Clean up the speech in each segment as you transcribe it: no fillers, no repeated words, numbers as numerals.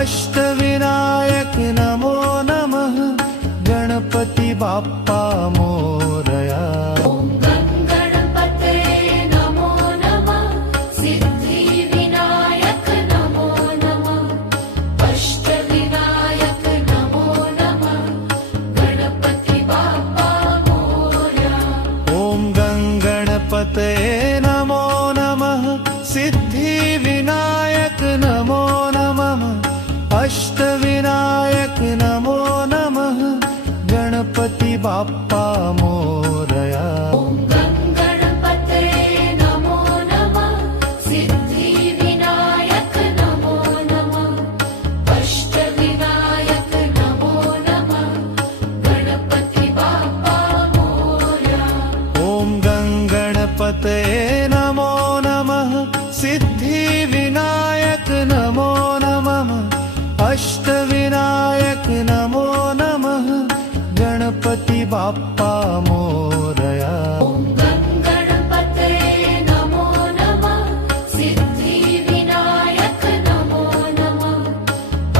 अष्टविनायक नमो नमः गणपति बाप्पा मोरया। ॐ गणपते नमो नमः सिद्धिविनायक नमो नमः अष्टविनायक नमो नमः गणपति बाप्पा मोरया। ॐ गणपते नमो नमः सिद्धिविनायक नमो नमः अष्टविनायक नमो नमः गणपति बाप्पा मोरया। ॐ गणपते नमो नमः सिद्धिविनायक नमो नमः अष्टविनायक नमो नमः गणपति बाप्पा मोरया। ॐ गणपते नमो नमः सिद्धिविनायक नमो नमः अष्टविनायक नमो नमः गणपति बाप्पा मोरया। ॐ गणपते नमो नमः सिद्धिविनायक नमो नमः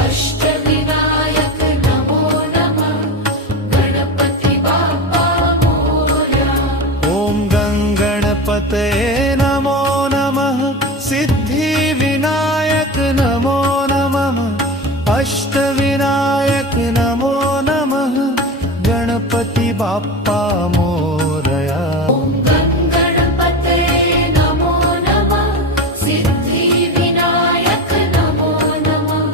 अष्टविनायक नमो नमः गणपति बाप्पा मोरया। ॐ गणपते नमो नमः सिद्धिविनायक नमो नमः अष्टविनायक नमो नमः गणपति बाप्पा मोरया। ॐ गणपते नमो नमः सिद्धिविनायक नमो नमः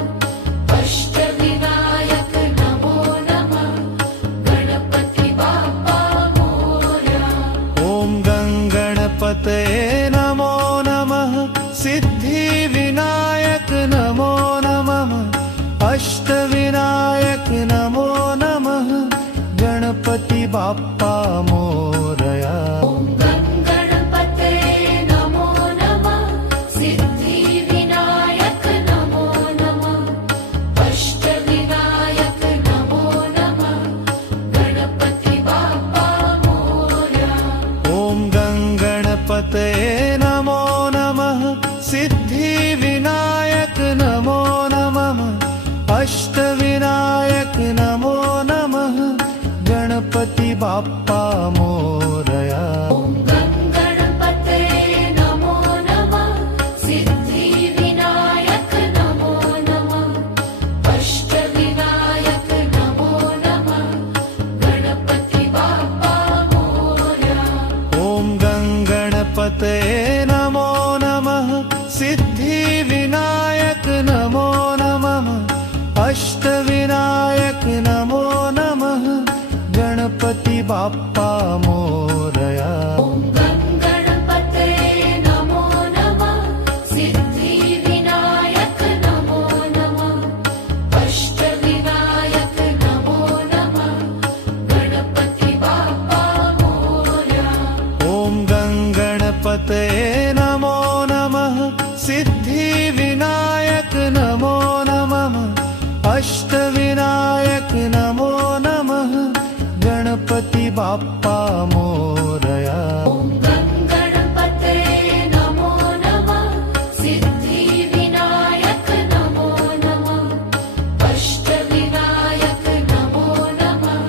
अष्टविनायक नमो नमः गणपति बाप्पा मोरया। ॐ गणपते नमो नमः सिद्धिविनायक नमो नमः अष्टविनायक नमो नमः गणपति बाप्पा मोरया। ॐ गणपते नमो नमः सिद्धिविनायक नमो नमः अष्टविनायक नमो नमः गणपति बाप्पा मोरया। ॐ गणपते नमो नमः सिद्धिविनायक नमो नमः अष्टविनायक नमो नमः गणपति बाप्पा मोरया। ॐ गणपते नमो नमः सिद्धिविनायक नमो नमः अष्टविनायक नमो नमः गणपति बाप्पा मोरया। ॐ गणपते नमो नमः सिद्धिविनायक नमो नमः अष्टविनायक नमो नमः गणपति बाप्पा मोरया। ॐ गणपते नमो नमः सिद्धिविनायक नमो नमः अष्टविनायक नमो नमः गणपति बाप्पा मोरया। ॐ गणपते नमो नमः सिद्धिविनायक नमो नमः अष्टविनायक नमो नमः गणपति बाप्पा मोरया। ॐ गणपते नमो नमः सिद्धिविनायक नमो नमः अष्टविनायक नमो नमः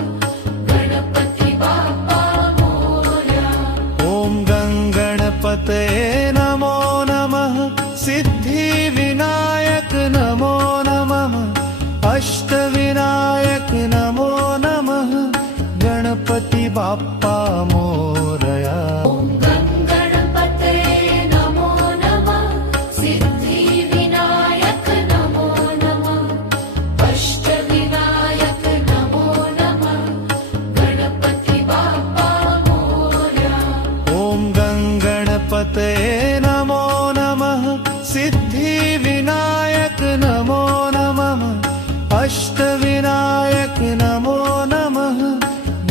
गणपति बाप्पा मोरया। ॐ गणपते नमो नमः सिद्धिविनायक नमो नमः अष्टविनायक नमो नमः गणपति बाप्पा मोरया। ॐ गणपते नमो नमः सिद्धिविनायक नमो नमः अष्टविनायक नमो नमः गणपति बाप्पा मोरया। ॐ गणपते नमो नमः सिद्धिविनायक नमो नमः अष्टविनायक नमो नमः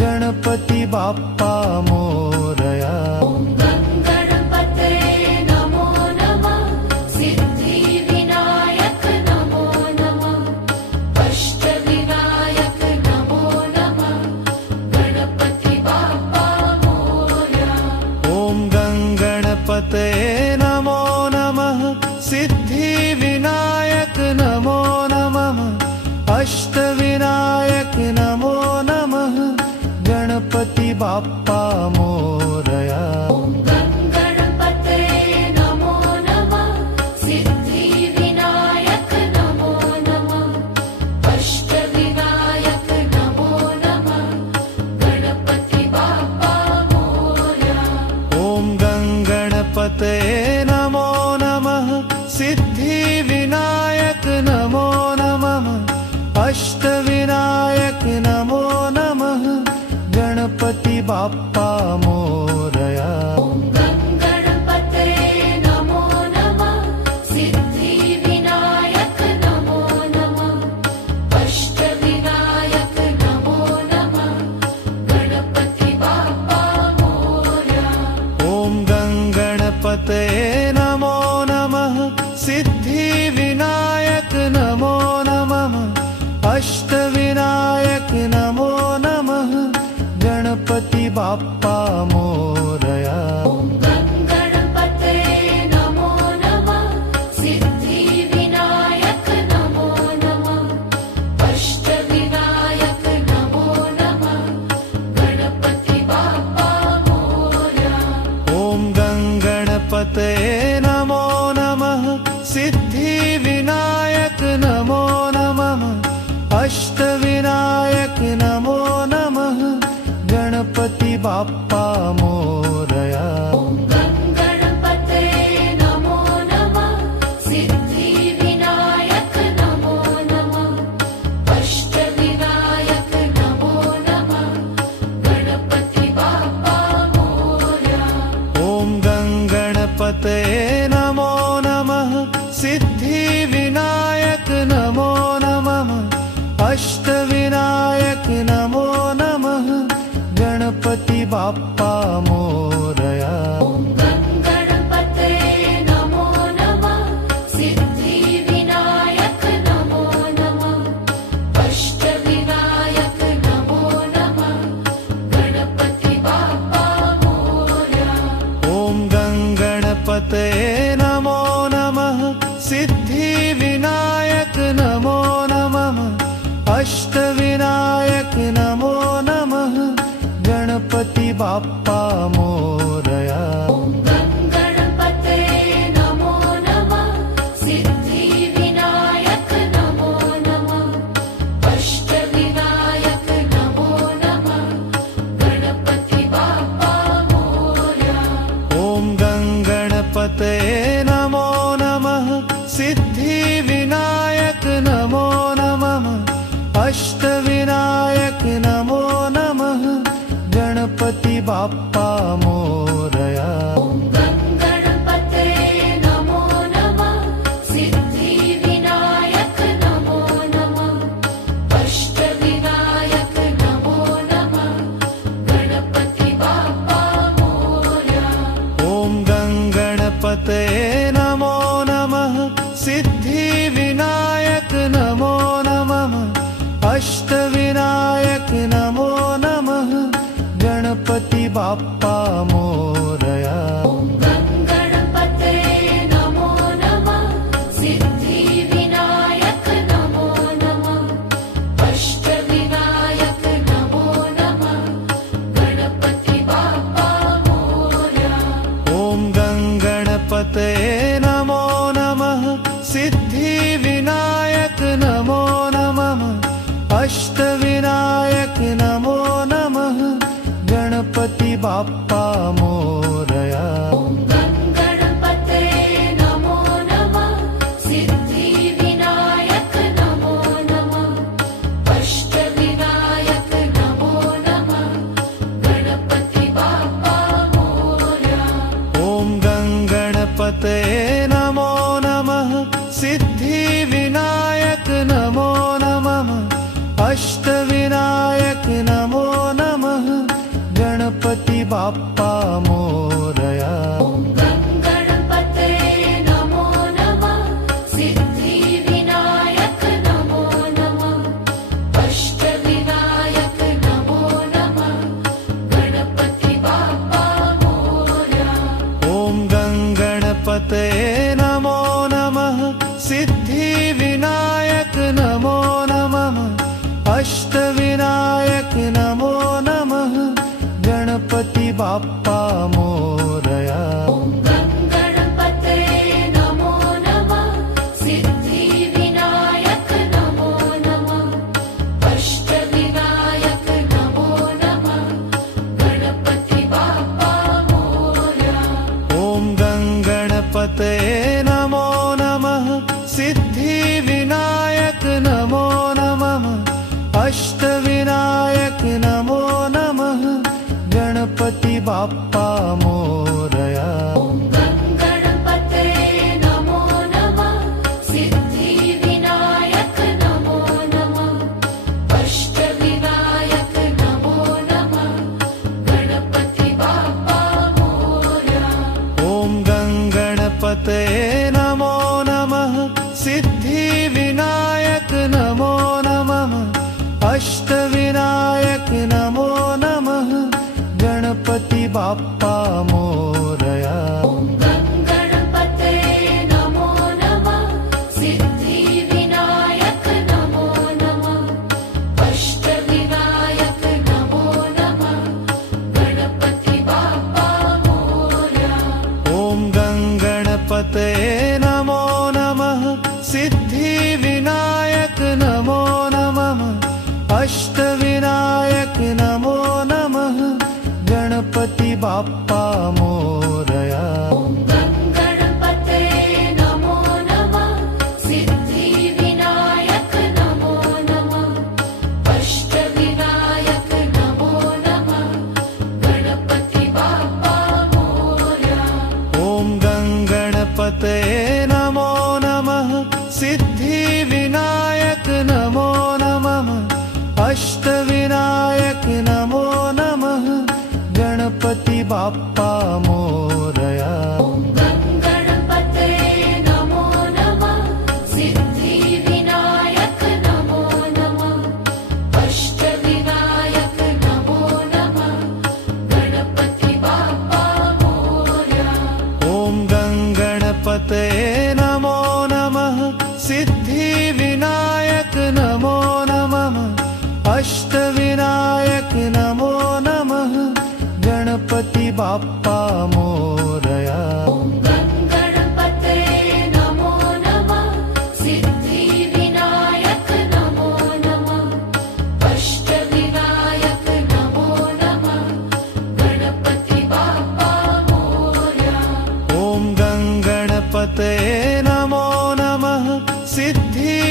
गणपति बाप्पा मोरया। ॐ गणपते नमो नमः सिद्धिविनायक नमो नमः अष्टविनायक नमो नमः गणपति बाप्पा मोरया। ॐ गणपते नमो नमः सिद्धिविनायक नमो नमः बाप्पा मोरया। ॐ गङ्गणपतये नमो नमः सिद्धिविनायक नमो नमः अष्टविनायक नमो नमः गणपति बाप्पा मोरया। ॐ गङ्गणपतये नमो नमः सिद्धिविनायक नमो नमः अष्टविनायक नमो नमः गणपति बाप्पा मोरया। ॐ गङ्गणपतये नमो नमः सिद्धिविनायक नमो नमः अष्टविनायक नमो नमः गणपति बाप्पा मोरया। ॐ गङ्गणपतये नमो नमः सिद्धिविनायक नमो नमः अष्टविनायक नमो नमः गणपति बाप्पा मोरया। ॐ गङ्गणपतये नमो नमः सिद्धिविनायक नमो नमः अष्टविनायक नमो नमः गणपति बाप्पा मोरया। ॐ गङ्गणपतये नमो नमः सिद्धिविनायक नमो नमः अष्टविनायक नमो नमः गणपति बाप्पा मोरया। ॐ गङ्गणपतये नमो नमः सिद्धिविनायक नमो नमः अष्टविनायक नमो नमः गणपति बाप्पा मोरया। ॐ गङ्गणपतये नमो नमः सिद्धिविनायक नमो नमः अष्टविनायक नमो नमः गणपति बाप्पा मोरया। ॐ गङ्गणपतये नमो नमः सिद्धिविनायक नमो नमः अष्टविनायक नमो नमः गणपति बाप्पा मोरया। ॐ गङ्गणपतये नमो नमः सिद्धिविनायक नमो नमः अष्टविनायक नमो नमः गणपति बाप्पा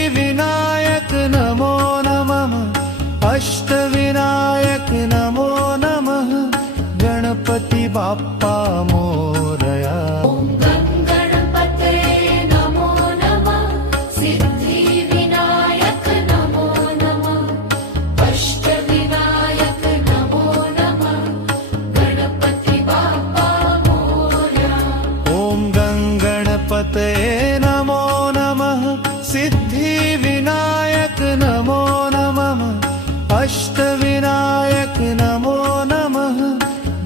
सिद्धिविनायक नमो नमः अष्टविनायक नमो नमः गणपति बाप्पा मोरया ॐ गणपते नमो नमः सिद्धिविनायक नमो नमः अष्टविनायक नमो नमः गणपति बाप्पा मोरया ॐ गणपते नमो नमः सिद्धिविनायक नमो नमः अष्टविनायक नमो नमः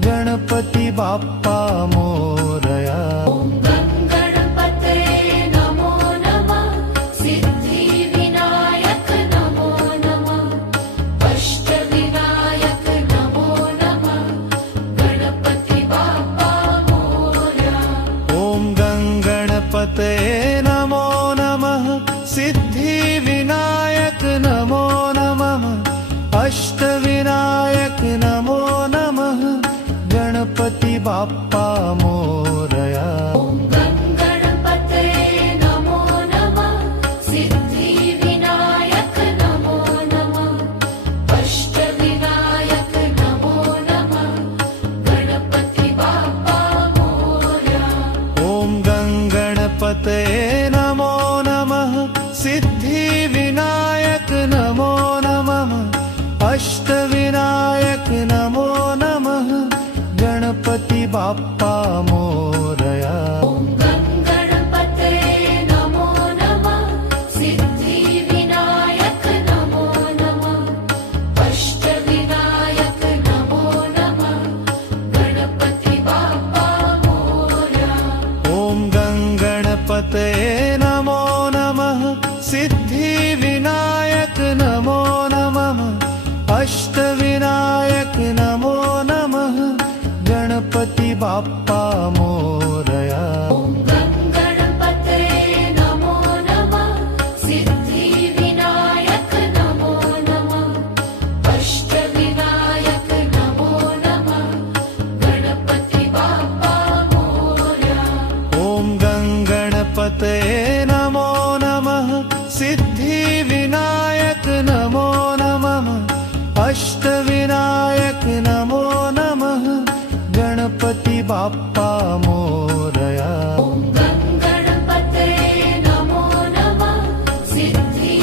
गणपति बाप्पा मोरया ॐ गणपते नमो नमः सिद्धिविनायक नमो नमः अष्टविनायक नमो नमः गणपति बाप्पा मोरया ॐ गणपते नमो नमः सिद्धिविनायक नमो नमः अष्टविनायक नमो नमः गणपति बाप्पा मोरया ॐ गणपते नमो नमः सिद्धिविनायक नमो नमः अष्टविनायक नमो नमः गणपति बाप्पा मोरया ॐ गणपते नमो नमः सिद्धिविनायक नमो नमः अष्टविनायक नमो नमः गणपति बाप्पा मोरया ॐ गणपते नमो नमः सिद्धिविनायक नमो नमः अष्टविनायक नमो नमः गणपति बाप्पा मोरया ॐ गणपते नमो नमः सिद्धिविनायक नमो नमः अष्टविनायक नमो नमः गणपति बाप्पा मोरया ॐ गणपते नमो नमः सिद्धिविनायक नमो नमः अष्टविनायक नमो नमः गणपति बाप्पा मोरया ॐ गणपते नमो नमः सिद्धिविनायक नमो नमः अष्टविनायक नमो नमः गणपति बाप्पा मोरया ॐ गणपते नमो नमः सिद्धिविनायक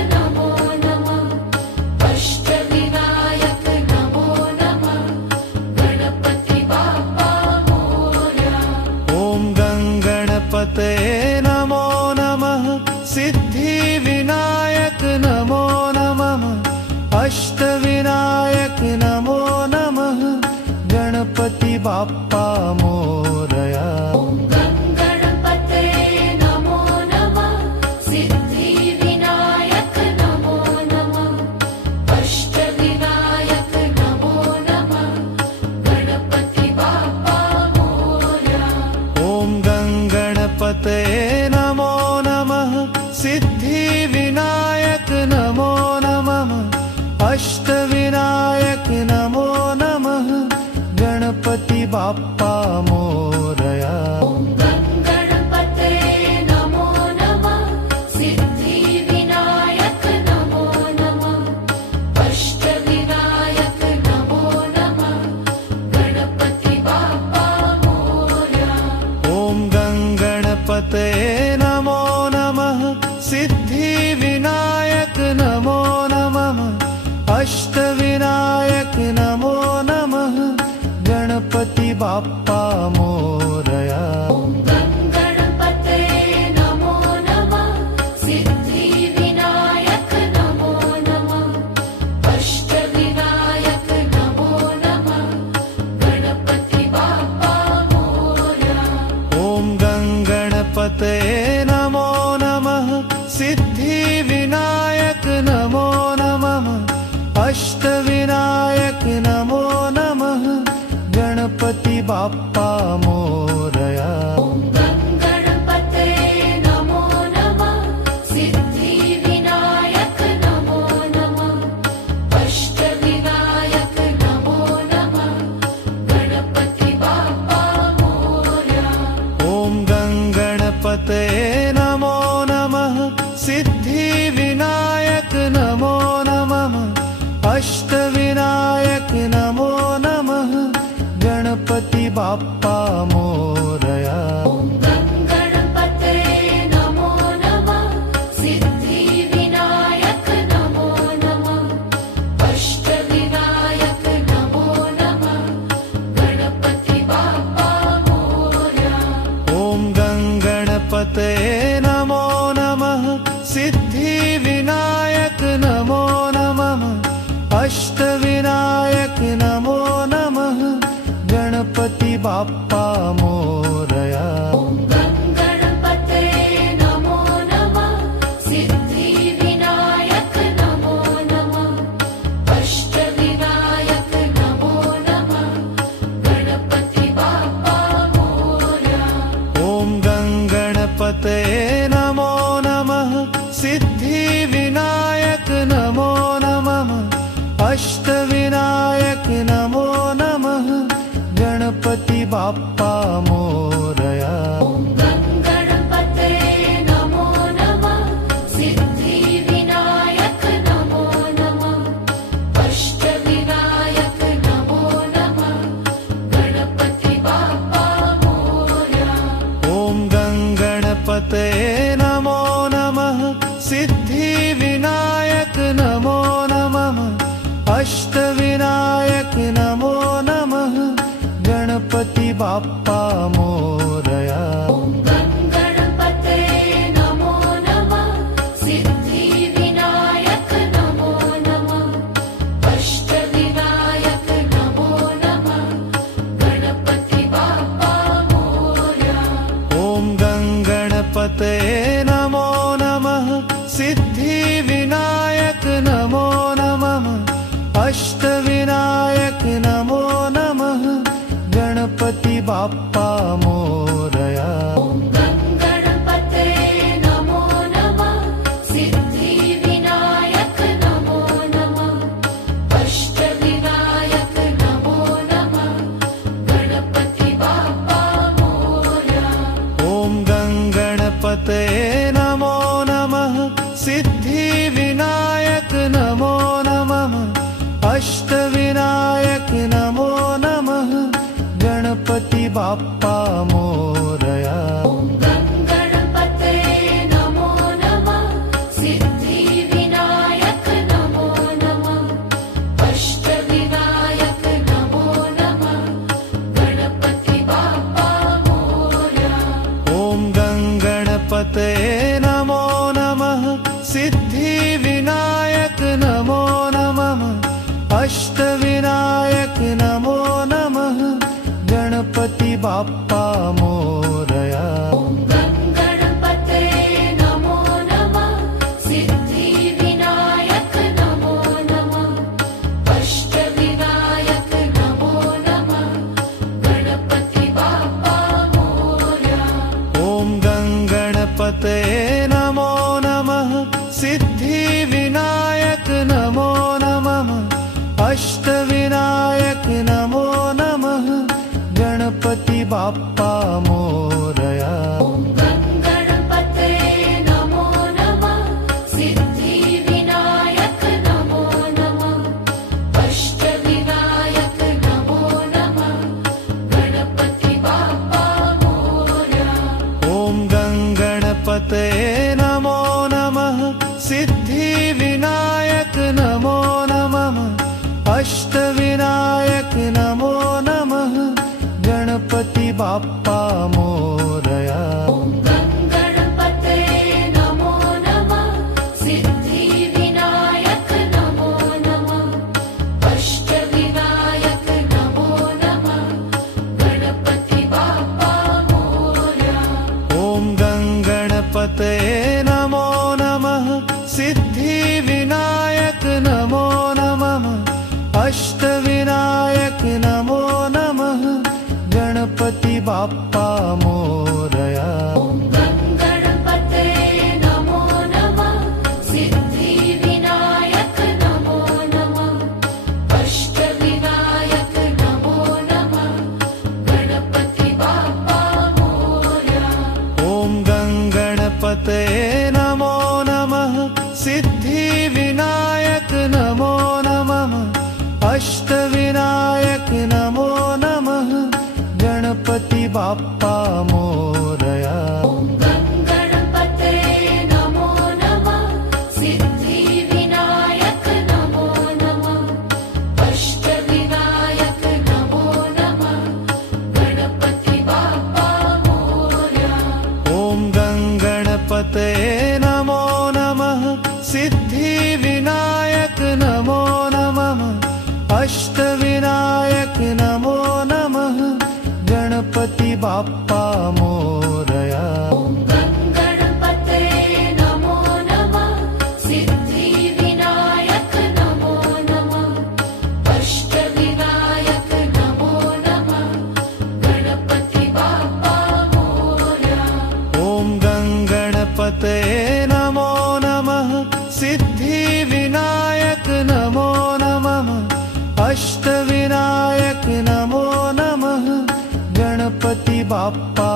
नमो नमः अष्टविनायक नमो नमः गणपति बाप्पा मोरया ॐ गणपते नमो नमः सिद्धिविनायक नमो नमः अष्टविनायक नमो नमः गणपति बाप्पा मोरया ॐ गणपते नमो नमः सिद्धिविनायक नमो नमः अष्टविनायक नमो नमः गणपति बाप्पा मोरया ॐ गणपते नमो नमः सिद्धिविनायक नमो नमः अष्टविनायक नमो नमः गणपति बाप्पा मोरया ॐ गणपते नमो नमः सिद्धिविनायक नमो नमः अष्टविनायक नमो नमः गणपति बाप्पा मोरया ॐ गणपते नमो नमः सिद्धिविनायक नमो नमः अष्टविनायक नमो नमः गणपति बाप्पा मोरया ॐ गणपते नमो नमः सिद्धिविनायक नमो नमः अष्टविनायक नमो नमः गणपति बाप्पा मोरया ॐ गणपते नमो नमः सिद्धिविनायक नमो नमः अष्टविनायक नमो नमः गणपति बाप्पा मोरया ॐ गणपते नमो नमः सिद्धिविनायक नमो नमः अष्टविनायक नमो नमः गणपति बाप्पा मोरया ॐ गणपते नमो नमः सिद्धिविनायक नमो नमः अष्टविनायक नमो नमः गणपति बाप्पा मोरया ॐ गणपते नमो नमः सिद्धिविनायक नमो नमः अष्टविनायक नमो नमः गणपति बाप्पा मोरया ॐ गणपते नमो नमः सिद्धिविनायक नमो नमः अष्टविनायक नमो नमः गणपति बाप्पा मोरया ॐ गणपते नमो नमः सिद्धिविनायक नमो नमः अष्टविनायक नमो नमः गणपति बाप्पा मोरया ॐ गणपते नमो नमः सिद्धिविनायक नमो नमः अष्टविनायक नमो नमः गणपति बाप्पा मोरया ॐ गणपते नमो नमः सिद्धिविनायक नमो नमः अष्टविनायक नमो नमः गणपति बाप्पा मोरया ॐ गणपते नमो नमः सिद्धिविनायक नमो नमः अष्टविनायक नमो नमः गणपति बाप्पा मोरया ॐ गणपते नमो नमः सिद्धिविनायक नमो नमः अष्टविनायक नमो नमः गणपति बाप्पा मोरया ॐ गणपते नमो नमः सिद्धिविनायक नमो नमः अष्टविनायक नमो नमः गणपति बाप्पा मोरया ॐ गणपते नमो नमः सिद्धिविनायक नमो नमः अष्टविनायक नमो नमः गणपति बाप्पा मोरया ॐ गणपते नमो नमः सिद्धिविनायक नमो नमः अष्टविनायक नमो नमः गणपति बाप्पा मोरया ॐ गणपते नमो नमः सिद्धिविनायक नमो नमः अष्टविनायक नमो नमः गणपति बाप्पा मोरया ॐ गणपते नमो नमः सिद्धिविनायक नमो नमः अष्टविनायक नमो नमः गणपति बाप्पा मोरया ॐ गणपते नमो नमः सिद्धिविनायक नमो नमः अष्टविनायक नमो नमः गणपति बाप्पा मोरया ॐ गणपते नमो नमः सिद्धिविनायक नमो नमः अष्टविनायक नमो नमः गणपति बाप्पा मोरया ॐ गणपते नमो नमः सिद्धिविनायक नमो नमः अष्टविनायक नमो नमः गणपति बाप्पा मोरया ॐ गणपते नमो नमः सिद्धिविनायक नमो नमः अष्टविनायक नमो नमः गणपति बाप्पा मोरया ॐ गणपते नमो नमः सिद्धिविनायक नमो नमः अष्टविनायक नमो नमः गणपति बाप्पा मोरया ॐ गणपते नमो नमः सिद्धिविनायक नमो नमः अष्टविनायक नमो नमः गणपति बाप्पा मोरया ॐ गणपते नमो नमः सिद्धिविनायक नमो नमः अष्टविनायक नमो नमः गणपति बाप्पा मोरया ॐ गणपते नमो सिद्धिविनायक नमो नमः अष्टविनायक नमो नमः गणपति बाप्पा